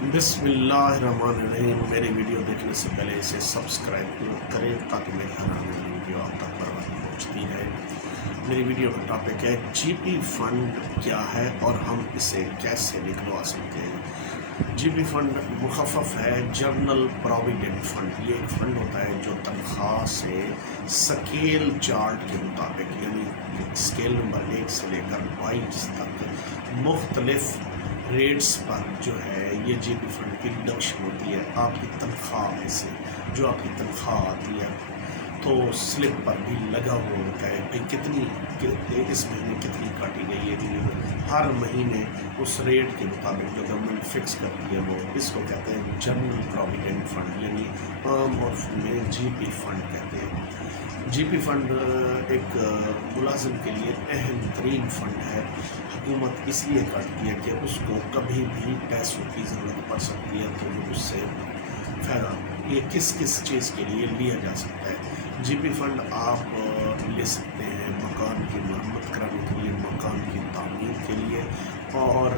بسم اللہ الرحمن الرحیم۔ میری ویڈیو دیکھنے سے پہلے اسے سبسکرائب کریں تاکہ میری ہر آنے والی ویڈیو آپ تک بر وقت پہنچتی رہے۔ میری ویڈیو کا ٹاپک ہے جی پی فنڈ کیا ہے اور ہم اسے کیسے نکلوا سکتے ہیں۔ جی پی فنڈ مخفف ہے جنرل پروویڈنٹ فنڈ۔ یہ ایک فنڈ ہوتا ہے جو تنخواہ سے سکیل چارٹ کے مطابق، یعنی اسکیل نمبر 1 سے لے کر 22 تک مختلف ریٹس پر جو ہے یہ جی پی فنڈ کی ڈڈکشن ہوتی ہے آپ کی تنخواہ میں سے۔ جو آپ کی تنخواہ آتی ہے تو سلپ پر بھی لگا ہوا ہوتا ہے کہ کتنی اس مہینے کتنی کاٹی گئی ہے۔ ہر مہینے اس ریٹ کے مطابق جو گورنمنٹ فکس کرتی ہے وہ اس کو کہتے ہیں جنرل پروویڈنٹ فنڈ، یعنی عام عرف میں جی پی فنڈ کہتے ہیں۔ جی پی فنڈ ایک ملازم کے لیے اہم ترین فنڈ ہے۔ حکومت اس لیے کاٹتی ہے کہ اس کو کبھی بھی پیسوں کی ضرورت پڑ سکتی ہے تو وہ اس سے فائدہ یہ کس چیز کے لیے لیا جا سکتا ہے۔ جی پی فنڈ آپ لے سکتے ہیں مکان کی مرمت کرانے کے لیے، مکان کی تعمیر کے لیے، اور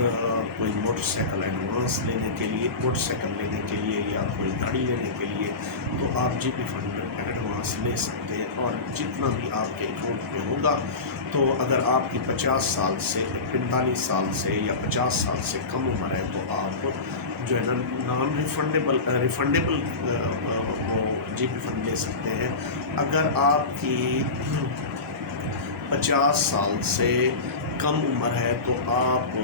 کوئی موٹر سائیکل ایڈوانس لینے کے لیے، موٹر سائیکل لینے کے لیے یا کوئی گاڑی لینے کے لیے تو آپ جی پی فنڈ ایڈوانس لے سکتے ہیں۔ اور جتنا بھی آپ کے اکاؤنٹ میں ہوگا تو اگر آپ کی 50 سال سے 45 سال سے یا 50 سال سے کم عمر ہے تو آپ جو ہے نا نان ریفنڈیبل وہ جی پی فنڈ لے سکتے ہیں۔ اگر آپ کی 50 سال سے کم عمر ہے تو آپ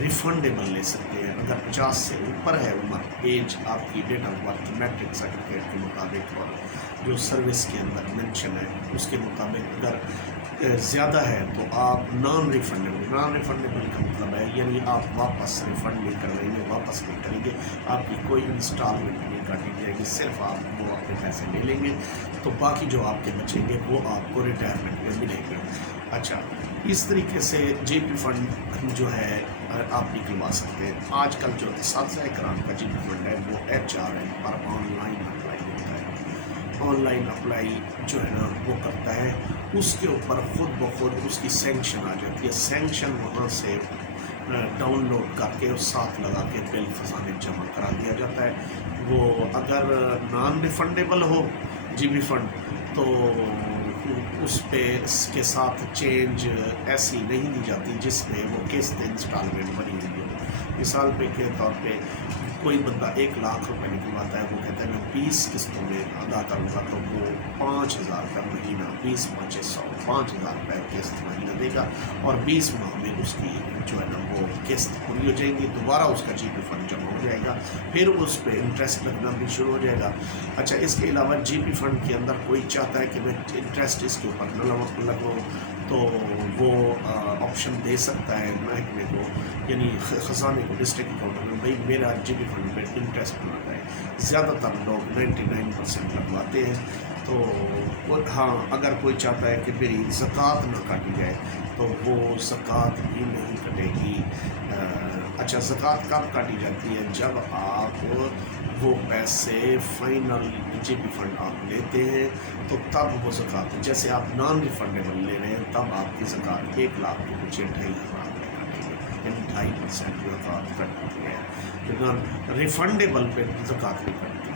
ریفنڈیبل لے سکتے ہیں۔ اگر 50 سے اوپر ہے عمر، ایج آپ کی date of birth matric certificate کے مطابق اور جو سروس کے اندر مینشن ہے اس کے مطابق اگر زیادہ ہے تو آپ نان ریفنڈیبل کا مطلب ہے یعنی آپ واپس ریفنڈ نہیں کروائیں گے، واپس نہیں کریں گے، آپ کی کوئی انسٹالمنٹ نہیں کاٹی جائے گی، صرف آپ وہ اپنے پیسے لے لیں گے تو باقی جو آپ کے بچیں گے وہ آپ کو ریٹائرمنٹ میں ملیں گے۔ اچھا، اس طریقے سے جی پی فنڈ جو ہے آپ نکلوا سکتے ہیں۔ آج کل جو اساتذہ کرام کا جی پی فنڈ ہے وہ HRM per on line apply ہوتا ہے۔ آن لائن اپلائی جو ہے نا وہ کرتا ہے، اس کے اوپر خود بخود اس کی سینکشن آ جاتی ہے۔ سینکشن وہاں سے ڈاؤن لوڈ کر کے اور ساتھ لگا کے بل خزانے جمع کرا دیا جاتا ہے۔ وہ اگر نان ریفنڈیبل ہو جی پی فنڈ تو اس پہ اس کے ساتھ چینج ایسی نہیں دی جاتی جس میں وہ قسط انسٹالمنٹ بنی ہوئی ہو۔ مثال پہ کے طور پہ کوئی بندہ 1 لاکھ روپے نکلواتا ہے، وہ کہتا ہے میں 20 قسطوں میں ادا کروں گا تو وہ 5,000 کا مہینہ، 20 5 100 5,000 روپے قسط مہینہ دے گا اور 20 ماہ میں اس کی جو ہے نا وہ قسط پوری ہو جائیں گی، دوبارہ اس کا جی پی فنڈ جمع ہو جائے گا، پھر اس پہ انٹرسٹ لگنا بھی شروع ہو جائے گا۔ اچھا، اس کے علاوہ جی پی فنڈ کے اندر کوئی چاہتا ہے کہ میں انٹرسٹ اس کے اوپر نہ لگاؤں تو وہ آپشن دے سکتا ہے محکمے کو، یعنی خزانے کو، ڈسٹرکٹ اکاؤنٹ میں، بھائی میرا جی پی فنڈ پہ انٹرسٹ نہ لگائے۔ زیادہ تر لوگ 99% لگواتے ہیں۔ تو ہاں، اگر کوئی چاہتا ہے کہ میری زکوٰۃ نہ کاٹی جائے تو وہ زکوٰۃ بھی نہیں کٹے گی۔ اچھا، زکوٰۃ کب کاٹی جاتی ہے؟ جب آپ وہ پیسے فائنل جی پی فنڈ آپ لیتے ہیں تو تب وہ زکوٰۃ، جیسے آپ نان ریفنڈیبل لے رہے ہیں تب آپ کی زکوٰۃ 1 لاکھ کے پیچھے 2,500 روپے کٹے گی، یعنی 2.5% زکوٰۃ کٹتی ہے۔ جو نان ریفنڈیبل پہ زکوٰۃ نہیں کٹتی،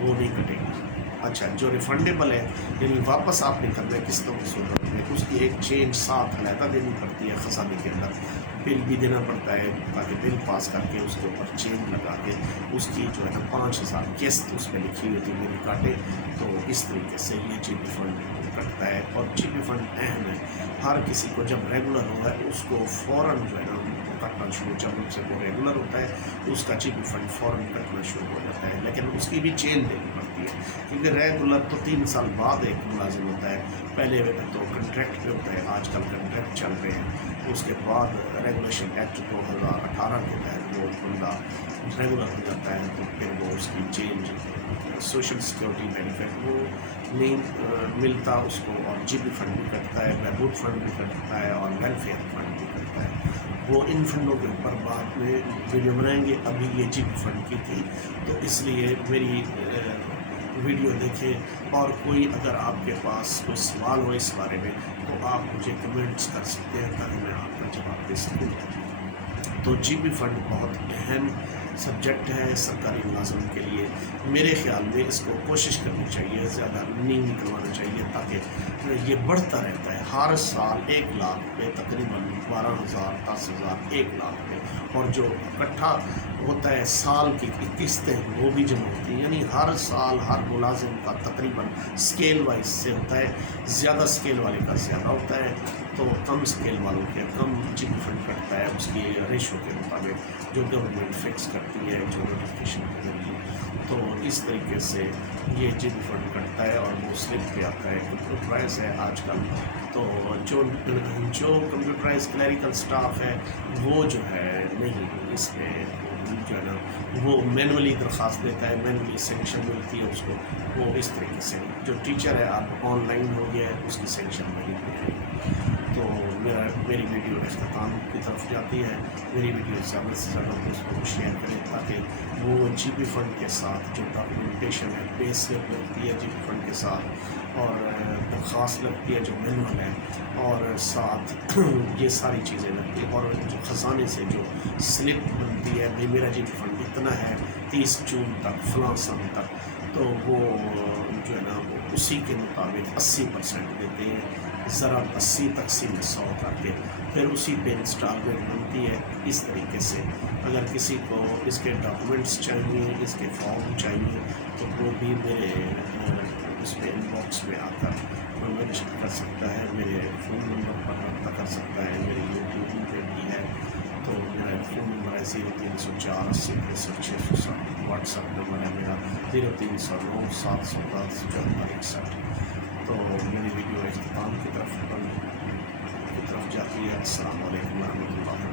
وہ نہیں کٹے گی۔ اچھا، جو ریفنڈیبل ہے یعنی واپس آپ نے کرنا ہے قسطوں کی صورت میں، اس کی ایک چینج ساتھ علیحدہ دینی پڑتی ہے خزانے کے اندر، بل بھی دینا پڑتا ہے تاکہ بل پاس کر کے اس کے اوپر چینج لگا کے اس کی جو ہے نا 5,000 قسط اس پہ لکھی ہوئی تھی میری کاٹے۔ تو اس طریقے سے یہ جی پی فنڈ کٹتا ہے۔ اور جی پی فنڈ اہم ہے، ہر کسی کو جب ریگولر ہو ہے اس کو فوراً جو ہے نا کٹنا شروع، جب ان سے وہ ریگولر ہوتا ہے اس کا جی پی فنڈ فوراً کٹنا شروع ہو جاتا ہے، لیکن اس کی بھی چین دینی پڑتی ہے کیونکہ ریگولر تو 3 سال بعد ایک ملازم ہوتا ہے، پہلے تو کنٹریکٹ پہ ہوتا ہے، آج کل کنٹریکٹ چل رہے ہیں، اس کے بعد ریگولیشن ایکٹ 2018 کے تحت وہ بندہ ریگولر ہو جاتا ہے تو پھر وہ اس کی چینج سوشل سیکورٹی بینیفٹ وہ نہیں ملتا اس کو، اور جی پی فنڈ بھی کٹتا ہے، بہبود فنڈ بھی کٹتا ہے اور ویلفیئر فنڈ بھی کٹتا ہے۔ وہ ان فنڈوں کے اوپر بعد میں ویڈیو بنائیں گے، ابھی یہ جی پی فنڈ کی تھی تو اس لیے میری ویڈیو دیکھیں۔ اور کوئی اگر آپ کے پاس کوئی سوال ہو اس بارے میں تو آپ مجھے کمنٹس کر سکتے ہیں تاکہ میں آپ کا جواب دے سکوں۔ تو جی پی فنڈ بہت اہم سبجیکٹ ہے سرکاری ملازم کے لیے. میرے خیال میں اس کو کوشش کرنی چاہیے, زیادہ نہیں نکلوانا چاہیے, تاکہ یہ بڑھتا رہتا ہے. ہر سال 1 لاکھ پہ تقریباً 12,000 10,000 1 لاکھ پہ, اور جو اکٹھا ہوتا ہے سال کی قسطیں وہ بھی جمع ہوتی ہیں. یعنی ہر سال ہر ملازم کا تقریباً اسکیل وائز سے ہوتا ہے. زیادہ اسکیل والے کا زیادہ ہوتا ہے, تو کم اسکیل والوں کے کم جی پی فنڈ کٹتا ہے اس کی ریشو کے مطابق جو گورنمنٹ فکس کرتی ہے جو نوٹیفکیشن کے ذریعے. تو اس طریقے سے یہ جی پی فنڈ کٹتا ہے اور وہ سلپ پہ آتا ہے. کمپیوٹرائز ہے آج کل, تو جو کمپیوٹرائز کلیریکل سٹاف ہے وہ جو ہے نہیں, اس میں جو ہے نا وہ مینولی درخواست دیتا ہے, مینولی سینکشن ملتی ہے اس کو. وہ اس طریقے سے جو ٹیچر ہے اب آن لائن ہو گیا ہے, اس کی سینکشن نہیں مل رہی. تو میری ویڈیو اختتام کی طرف جاتی ہے. میری ویڈیو زیادہ سے زیادہ دوستوں کو شیئر کریں تاکہ وہ جی پی فنڈ کے ساتھ جو ڈاکیومنٹیشن ہے, پے سلپ لگتی ہے جی پی فنڈ کے ساتھ, اور درخواست لگتی ہے جو مینول ہے, اور ساتھ یہ ساری چیزیں لگتی ہیں, اور جو خزانے سے جو سلپ بنتی ہے بھائی میرا جی پی فنڈ اتنا ہے 30 جون تک فلاں سال تک, تو وہ جو ہے نا وہ اسی کے مطابق 80% دیتے ہیں. ذرا 80 تقسیم 100 کر کے پھر اسی پہ انسٹالمنٹ بنتی ہے. اس طریقے سے اگر کسی کو اس کے ڈاکومنٹس چاہیے, اس کے فارم چاہیے, تو وہ بھی میرے اس میں ان باکس میں آ کر مینشن کر سکتا ہے. میرے فون نمبر پر رابطہ کر سکتا ہے. میرے یوٹیوب پہ بھی ہے, تو میرا فون نمبر ہے 0304 80 65 660. واٹس ایپ نمبر ہے میرا 0309 710 7461. تو میری ویڈیو اختتام کی طرف جاتی ہے. السلام علیکم ورحمۃ اللہ.